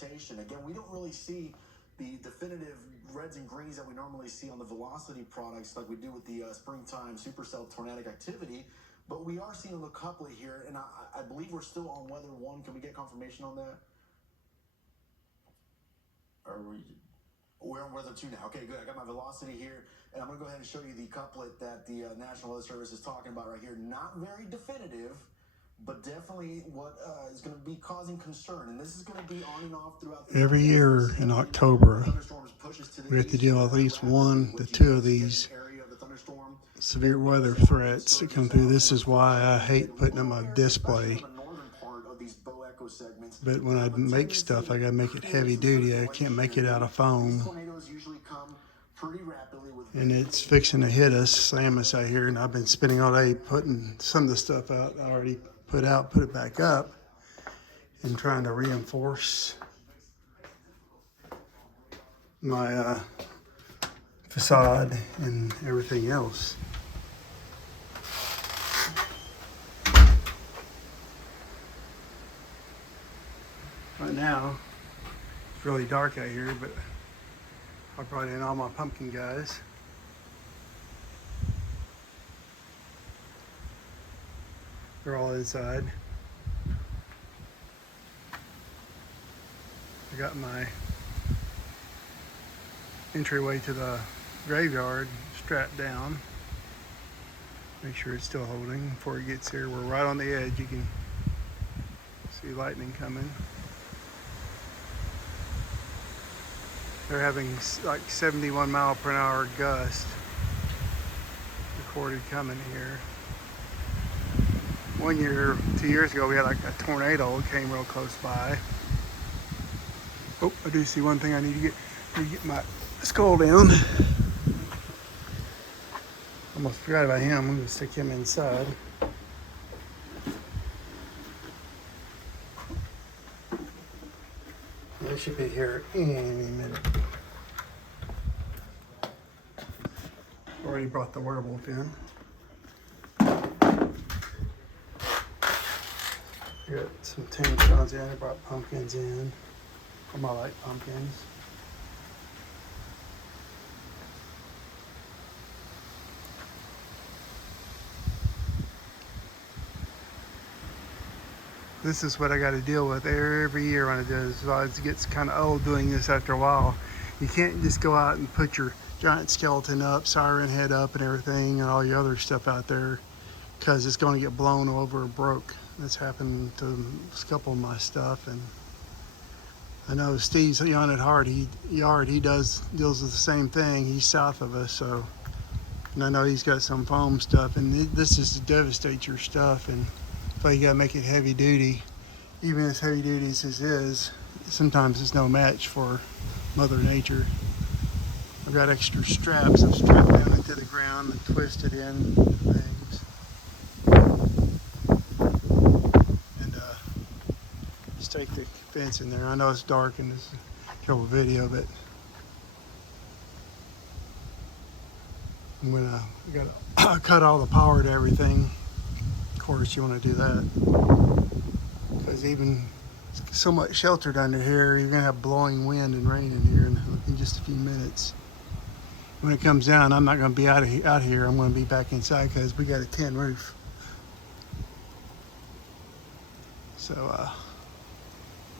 rotation. Again, we don't really see the definitive reds and greens that we normally see on the velocity products like we do with the springtime supercell tornadic activity, but we are seeing a couplet here, and I believe we're still on weather 1. Can we get confirmation on that? We're on weather 2 now. Okay, good. I got my velocity here, and I'm going to go ahead and show you the couplet that the National Weather Service is talking about right here. Not very definitive, but definitely what is going to be causing concern. And this is going to be on and off throughout the every year in October. We have to deal with at least 1 to 2 of these severe weather threats that come through. This is why I hate putting them on display. But when I make stuff, I gotta make it heavy duty. I can't make it out of foam. And it's fixing to hit us, slam us out here. And I've been spending all day putting some of the stuff out I already put out, put it back up, and trying to reinforce my facade and everything else. Right now, it's really dark out here, but I brought in all my pumpkin guys. They're all inside. I got my entryway to the graveyard strapped down. Make sure it's still holding before it gets here. We're right on the edge. You can see lightning coming. They're having like 71 mile per hour gust recorded coming here. 1 year, 2 years ago, we had like a tornado that came real close by. Oh, I do see one thing I need to get my skull down. Almost forgot about him. I'm gonna stick him inside. They should be here any minute. Already brought the werewolf in. Got some tombstones in. I brought pumpkins in. I like pumpkins. This is what I got to deal with every year when I do this. So it gets kind of old doing this after a while. You can't just go out and put your giant skeleton up, siren head up and everything and all your other stuff out there, because it's going to get blown over or broke. That's happened to a couple of my stuff. And I know Steve's on at Hard. He deals with the same thing. He's south of us, so, and I know he's got some foam stuff, and this is to devastate your stuff. And so you gotta make it heavy duty. Even as heavy duty as this is, sometimes it's no match for Mother Nature. I've got extra straps. I've strapped them into the ground and twisted in things. And just take the fence in there. I know it's dark in this trouble video, but I'm gonna cut all the power to everything. Of course, you want to do that because even so much sheltered under here, you're gonna have blowing wind and rain in here in just a few minutes. When it comes down, I'm not gonna be out here. I'm gonna be back inside because we got a tin roof. So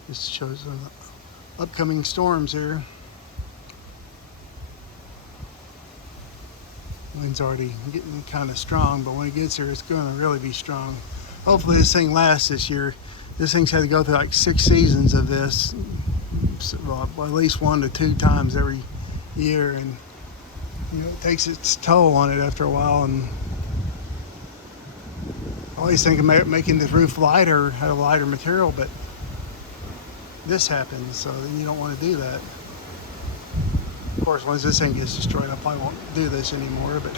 this shows some upcoming storms here. Wind's already getting kind of strong, but when it gets here, it's going to really be strong. Hopefully this thing lasts this year. This thing's had to go through like 6 seasons of this, well, at least 1 to 2 times every year, and you know, it takes its toll on it after a while. And I always think of making the roof lighter, out of lighter material, but this happens, so then you don't want to do that. Of course, once this thing gets destroyed, I probably won't do this anymore, but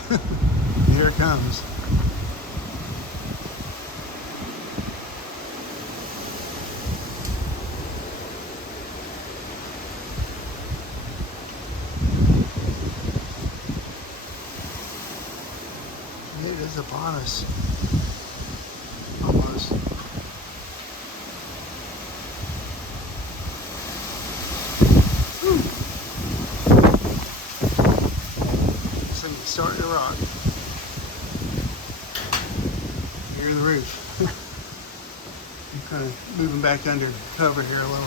here it comes. It is upon us. Almost. starting to rock. Here's the roof. I'm kind of moving back under cover here a little.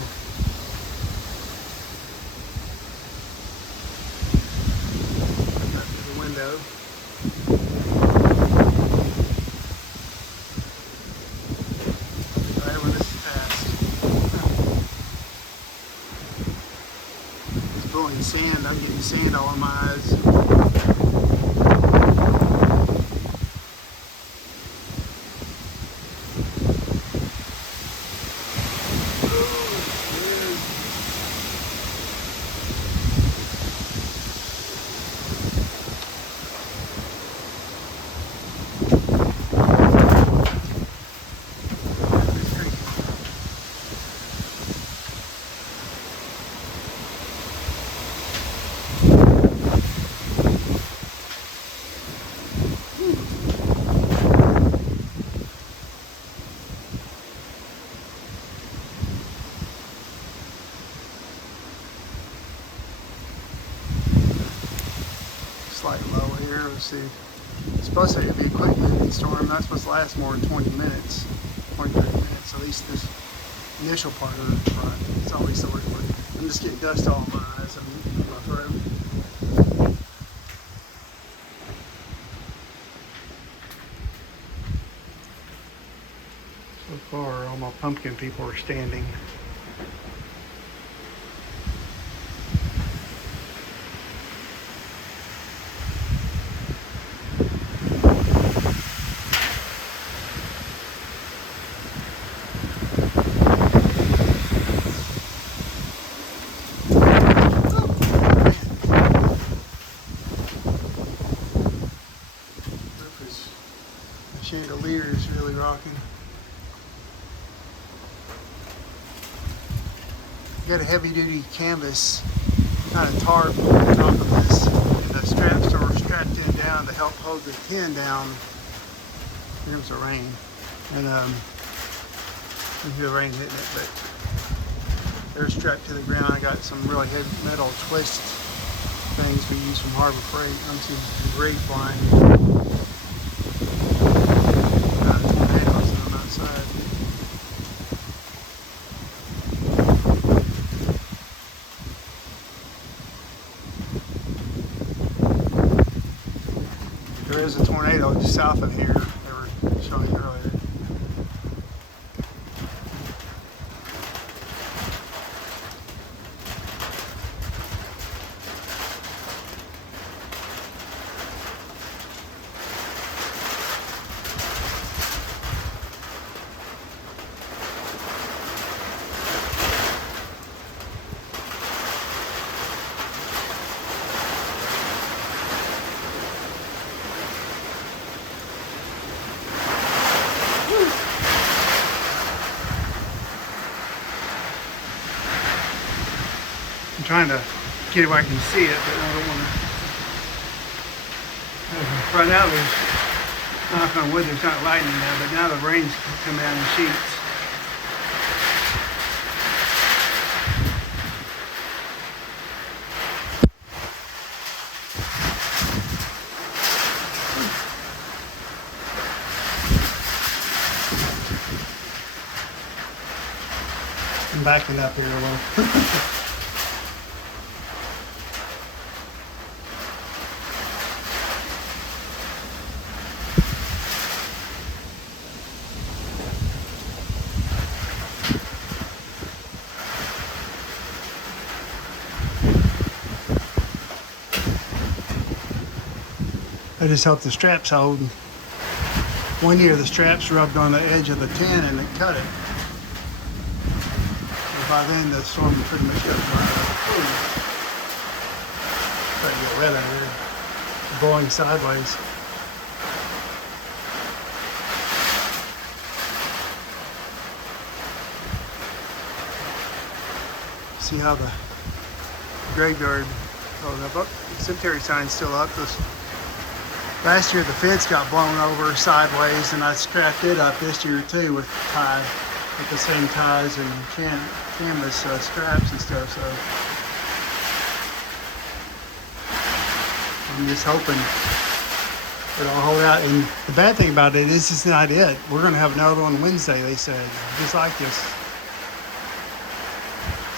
Up to the window. Right when this is past. It's blowing sand. I'm getting sand all in my eyes. Slight low here. Let's see. It's supposed to be a quick moving storm. Not supposed to last more than 20 minutes, 20, 30 minutes. At least this initial part of the front. It's always the way it works. I'm just getting dust all in my eyes and my throat. So far, all my pumpkin people are standing. Chandelier is really rocking. Got a heavy duty canvas kind of tarp on top of this, and the straps are strapped in down to help hold the tin down. Here comes the rain, and you can hear the rain hitting it, but they're strapped to the ground. I got some really heavy metal twist things we use from Harbor Freight. I'm seeing debris flying. Tornadoes on that side. There is a tornado just south of here. They were showing earlier. I'm trying to get it where I can see it, but I don't want to. Right now, there's, knock on wood, there's not lightning now, but now the rain's coming down in sheets. I'm backing up here a little. I just hope the straps hold. One year the straps rubbed on the edge of the tin and it cut it. And by then the storm pretty much got dry up. Trying to get wet out here. Blowing sideways. See how the graveyard, the cemetery sign's still up. Last year the fence got blown over sideways and I scrapped it up this year too with the same ties and canvas straps and stuff. So I'm just hoping it'll hold out. And the bad thing about it is, this is not it. We're going to have another one Wednesday, they said, just like this.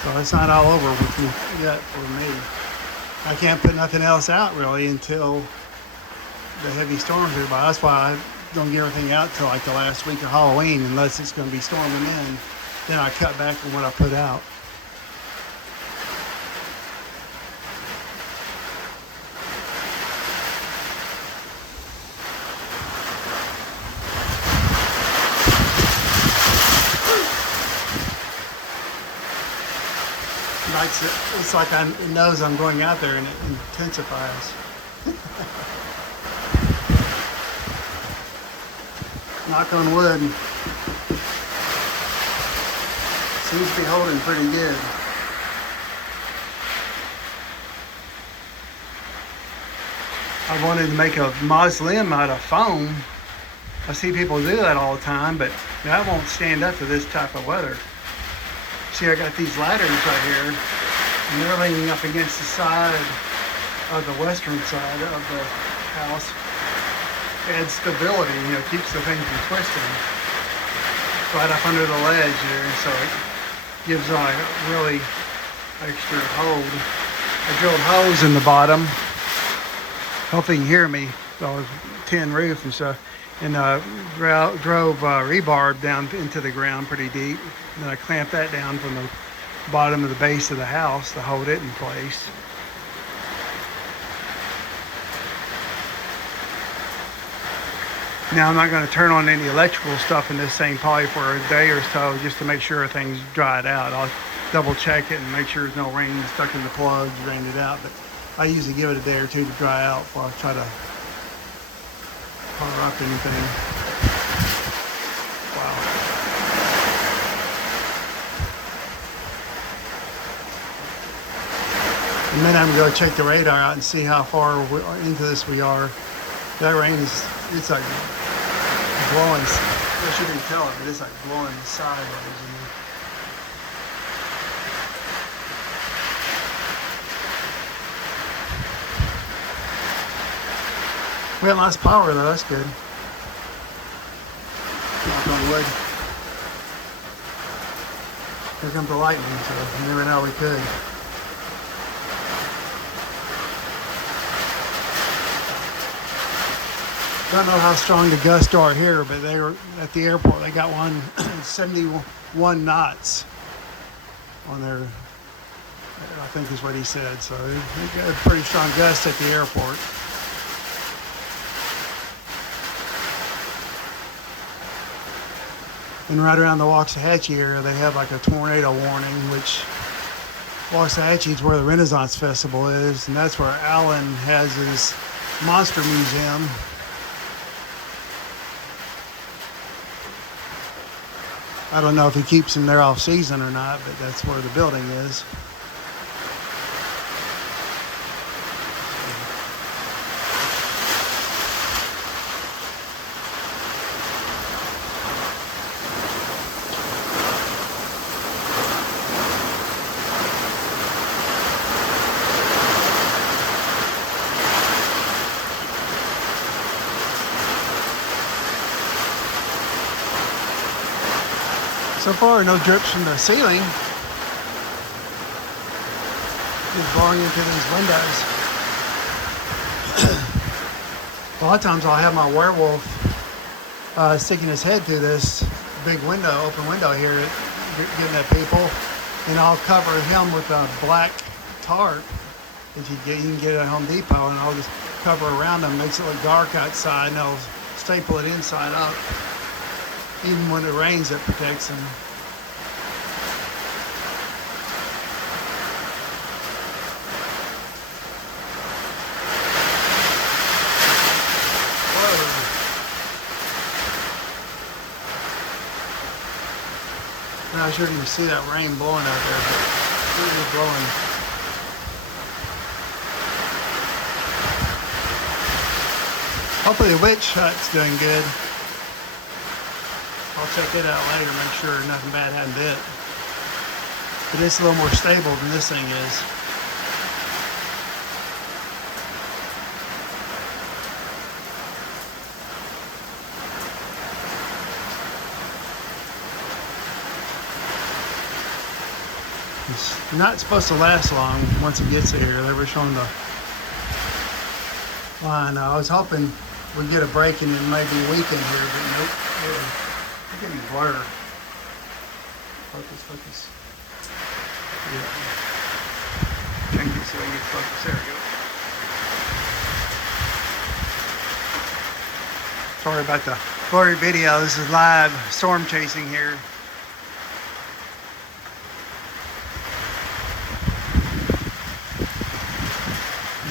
So it's not all over with me yet for me. I can't put nothing else out really until the heavy storms are by. That's why I don't get everything out till like the last week of Halloween, unless it's going to be storming in. Then I cut back on what I put out. It's like it knows I'm going out there and it intensifies. Knock on wood. Seems to be holding pretty good. I wanted to make a mausoleum out of foam. I see people do that all the time, but that won't stand up to this type of weather. See, I got these ladders right here, and they're leaning up against the side of the western side of the house. It adds stability, keeps the thing from twisting. Right up under the ledge there, so it gives like really extra hold. I drilled holes in the bottom. Hopefully you can hear me. So I was tin roof and stuff. And drove rebarb down into the ground pretty deep. And then I clamped that down from the bottom of the base of the house to hold it in place. Now I'm not going to turn on any electrical stuff in this thing probably for a day or so, just to make sure everything's dried out. I'll double check it and make sure there's no rain stuck in the plugs, drained it out. But I usually give it a day or two to dry out before I try to power up anything. Wow. And then I'm going to go check the radar out and see how far into this we are. That rain it's like blowing. I guess you can tell it, but it's like blowing sideways. We haven't lost power though, that's good. Knock on wood. Here comes the lightning, so you never know we could. Don't know how strong the gusts are here, but they were at the airport. They got one 71 knots on their, I think is what he said. So they got a pretty strong gust at the airport. And right around the Waxahachie area, they have like a tornado warning, which Waxahachie is where the Renaissance Festival is, and that's where Alan has his monster museum. I don't know if he keeps them there off season or not, but that's where the building is. So far, no drips from the ceiling. It's blowing into these windows. A lot of times I'll have my werewolf sticking his head through this big window, open window here, getting at people, and I'll cover him with a black tarp that you can get at Home Depot, and I'll just cover around him, makes it look dark outside, and I'll staple it inside up. Even when it rains, it protects them. I'm not sure if you can see that rain blowing out there, but it's really blowing. Hopefully the witch hut's doing good. I'll check it out later, make sure nothing bad happened to it. But it's a little more stable than this thing is. It's not supposed to last long once it gets there. They were showing the line. I was hoping we'd get a break and then maybe a weekend here, but nope. Look at me blur. Focus. Yeah. Change it so I get focus. There we go. Sorry about the blurry video. This is live storm chasing here.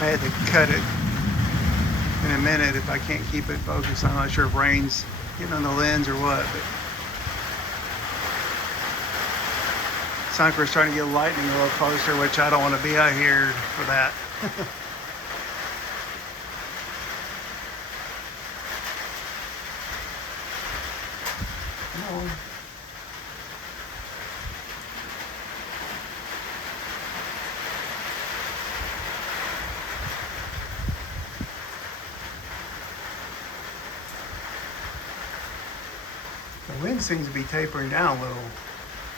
I had to cut it in a minute if I can't keep it focused. I'm not sure if rain's getting on the lens or what, but Sunker's trying to get lightning a little closer, which I don't want to be out here for that. Come on. The wind seems to be tapering down a little.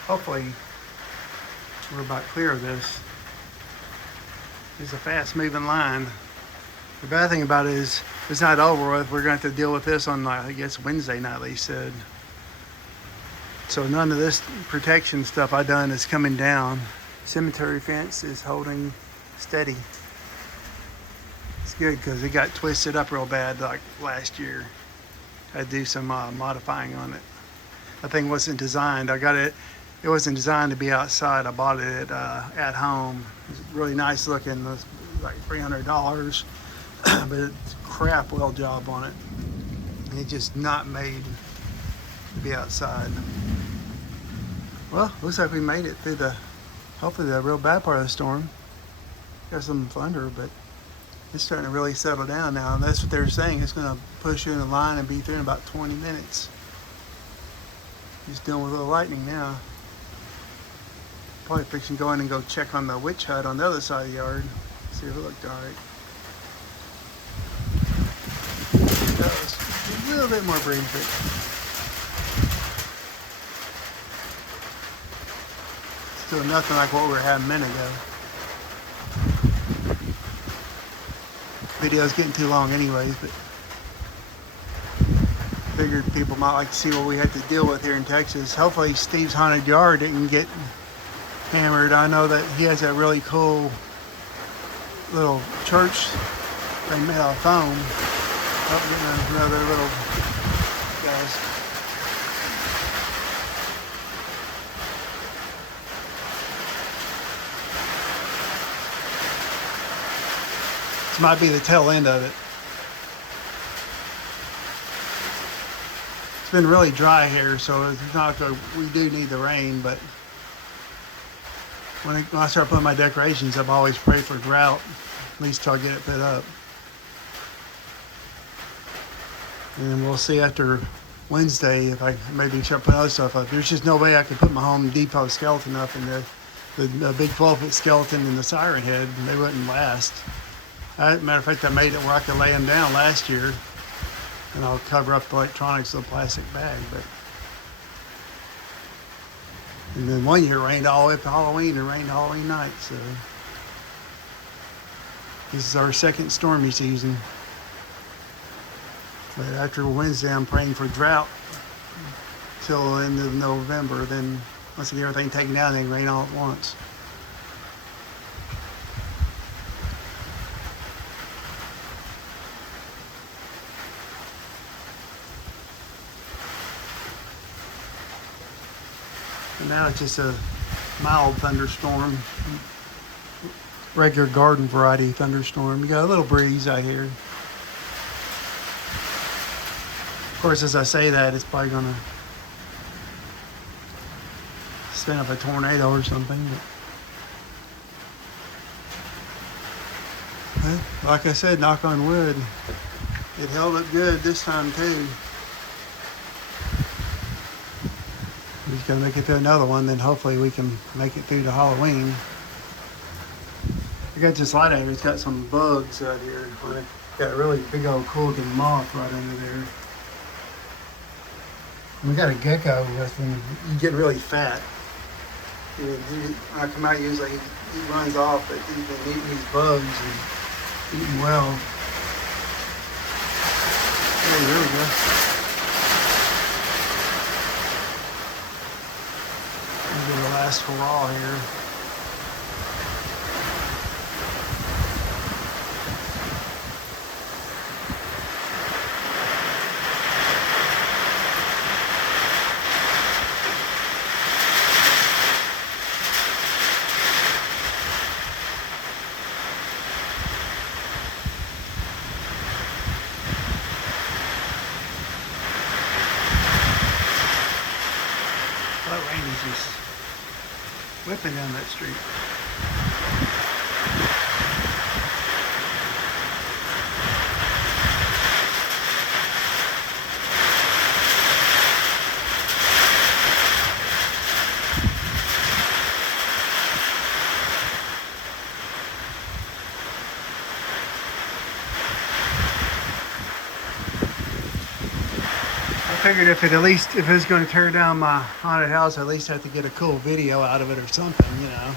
Hopefully we're about clear of this. It's a fast moving line. The bad thing about it is it's not over with. We're going to have to deal with this on, I guess, Wednesday night, they said. So none of this protection stuff I done is coming down. Cemetery fence is holding steady. It's good because it got twisted up real bad like last year. I had to do some modifying on it. That thing wasn't designed. I got it. It wasn't designed to be outside. I bought it at home. It's really nice looking. It was like $300, but it's a crap weld job on it. And it's just not made to be outside. Well, looks like we made it through hopefully the real bad part of the storm. Got some thunder, but it's starting to really settle down now. And that's what they're saying. It's going to push in the line and be through in about 20 minutes. Just dealing with a little lightning now. Probably fixing to go in and go check on the witch hut on the other side of the yard. See if it looked alright. That was a little bit more breeze, but still nothing like what we were having a minute ago. Video's getting too long anyways, but figured people might like to see what we had to deal with here in Texas. Hopefully Steve's haunted yard didn't get hammered. I know that he has a really cool little church they made out of foam. Oh, getting another little guys. This might be the tail end of it. It's been really dry here, so it's not good. We do need the rain, but when I start putting my decorations up, I always pray for drought, at least till I get it put up. And then we'll see after Wednesday if I maybe start putting other stuff up. There's just no way I could put my Home Depot skeleton up in the big 12-foot skeleton and the siren head. They wouldn't last. Matter of fact, I made it where I could lay them down last year, and I'll cover up the electronics with a plastic bag. And then one year it rained all the way up to Halloween and rained Halloween night. So this is our second stormy season. But after Wednesday, I'm praying for drought till the end of November. Then once I get everything taken down, they can rain all at once. And now it's just a mild thunderstorm, regular garden variety thunderstorm. You got a little breeze out here. Of course, as I say that, it's probably gonna spin up a tornado or something. But like I said, knock on wood, it held up good this time too. We're just gonna make it through another one, then hopefully we can make it through to Halloween. I got this light out here, it's got some bugs out here. Got a really big old cool looking moth right under there. And we got a gecko with him. He's getting really fat. When I come out, usually he runs off, but he's been eating these bugs and eating well. Oh, there we go. Maybe the last hurrah here. That rain is just whipping down that street. I figured if it was going to tear down my haunted house, I at least have to get a cool video out of it or something, you know.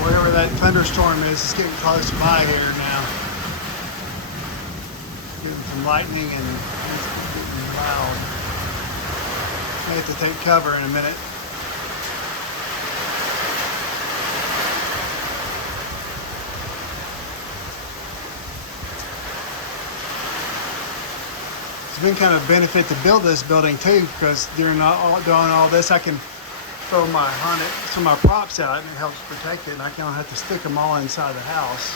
Whatever that thunderstorm is, it's getting close by here now. Getting some lightning and it's getting loud. I have to take cover in a minute. It's been kind of a benefit to build this building too, because during all this, I can throw some of my props out, and it helps protect it, and I don't have to stick them all inside the house,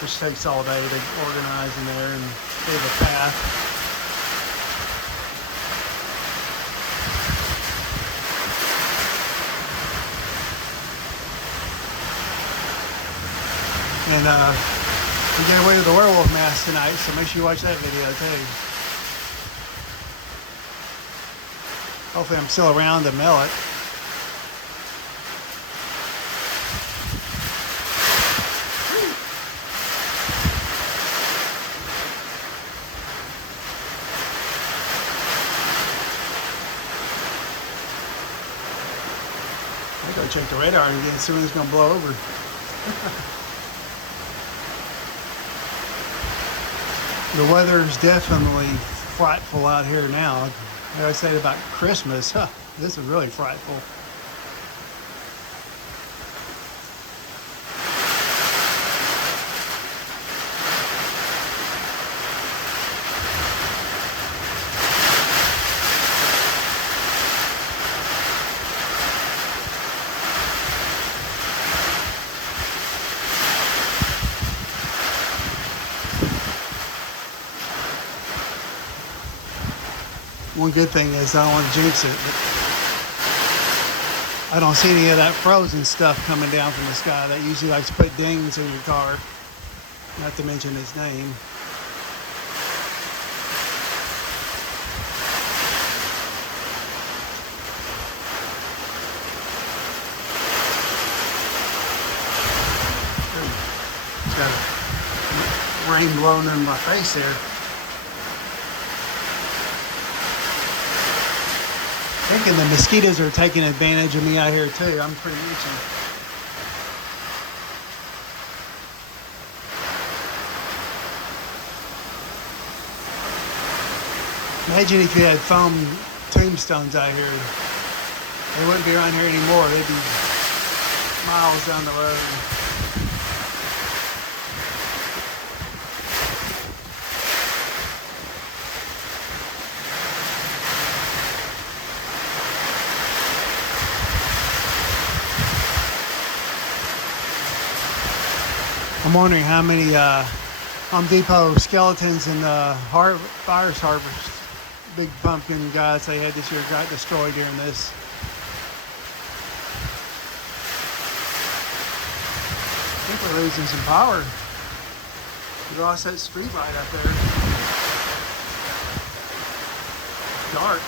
which takes all day to organize in there and leave a path. And we get away with the werewolf mask tonight, so make sure you watch that video too. Hopefully I'm still around to mail it. I gotta check the radar again and see when it's gonna blow over. The weather is definitely frightful out here now. Like I said about Christmas, this is really frightful. One good thing is I don't want to jinx it, but I don't see any of that frozen stuff coming down from the sky that usually likes to put dings in your car, not to mention his name. It's got a rain blowing in my face there. Thinking the mosquitoes are taking advantage of me out here too. I'm pretty itchy. Imagine if you had foam tombstones out here. They wouldn't be around here anymore. They'd be miles down the road. I'm wondering how many Home Depot skeletons and fire harvest, big pumpkin guys they had this year got destroyed during this. I think we're losing some power. We lost that street light up there. Dark.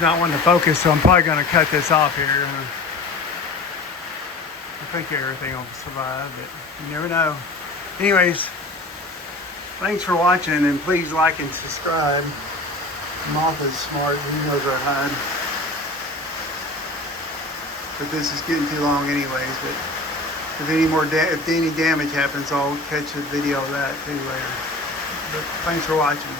Not wanting to focus, so I'm probably going to cut this off here. I think everything will survive, but you never know. Anyways, thanks for watching, and please like and subscribe. Martha's smart, he knows where to hide. But this is getting too long anyways, but if any damage happens, I'll catch a video of that too later. But thanks for watching.